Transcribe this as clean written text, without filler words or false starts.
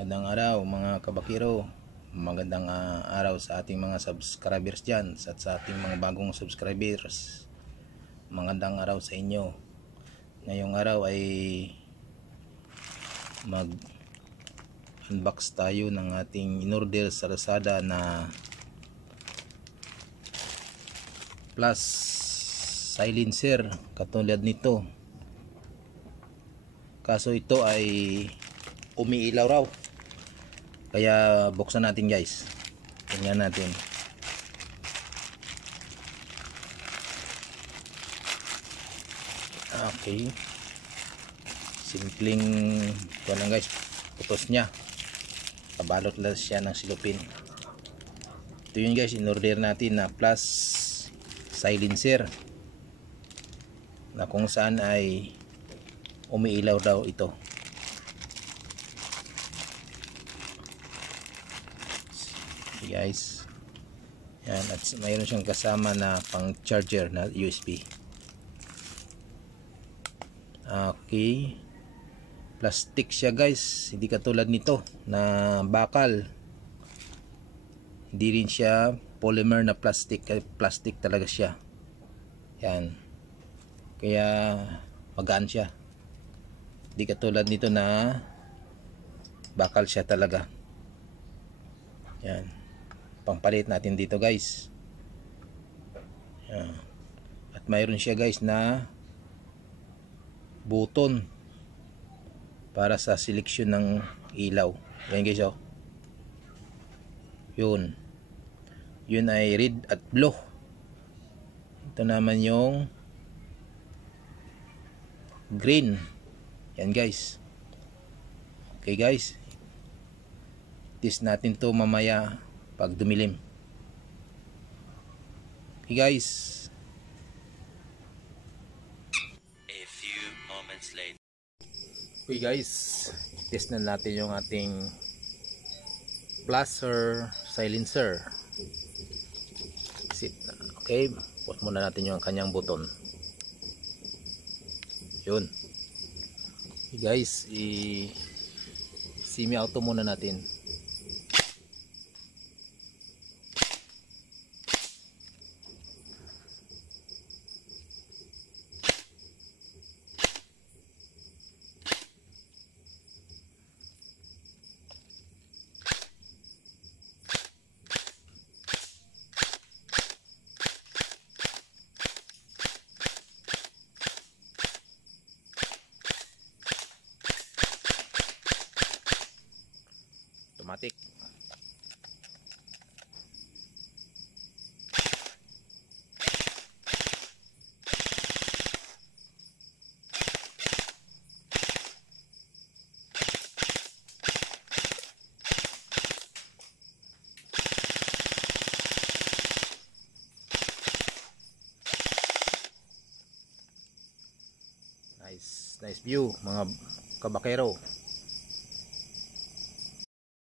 Magandang araw mga kabakiro. Magandang araw sa ating mga subscribers dyan at sa ating mga bagong subscribers. Magandang araw sa inyo. Ngayong araw ay mag unbox tayo ng ating in-order sa Lazada na plus silencer katulad nito. Kaso ito ay umiilaw raw, kaya buksan natin guys. Tingnan natin. Okay, simpleng ito lang guys, putos nya, kabalot lang siya ng silupin. Ito yun guys, in order natin na plus silencer na kung saan ay umiilaw daw ito. Guys, yan, at mayroon siyang kasama na pang charger na USB. Okay, plastic siya guys, hindi katulad nito na bakal. Hindi rin siya polymer na plastic, plastic talaga siya. Yan, kaya magaan siya, hindi katulad nito na bakal siya talaga. Yan, pampalit natin dito guys. Yan. At mayroon siya guys na button para sa seleksyon ng ilaw. Yan guys, oh. Yun ay red at blue. Ito naman yung green. Yan guys. Okay guys, test natin to mamaya pag dumilim. Okay guys, a few moments later. okay guys, test na natin yung ating plus silencer. Okay, put muna natin yung kanyang button. Yun. Okay guys, semi auto muna natin. Automatic. Nice view mga kabakero.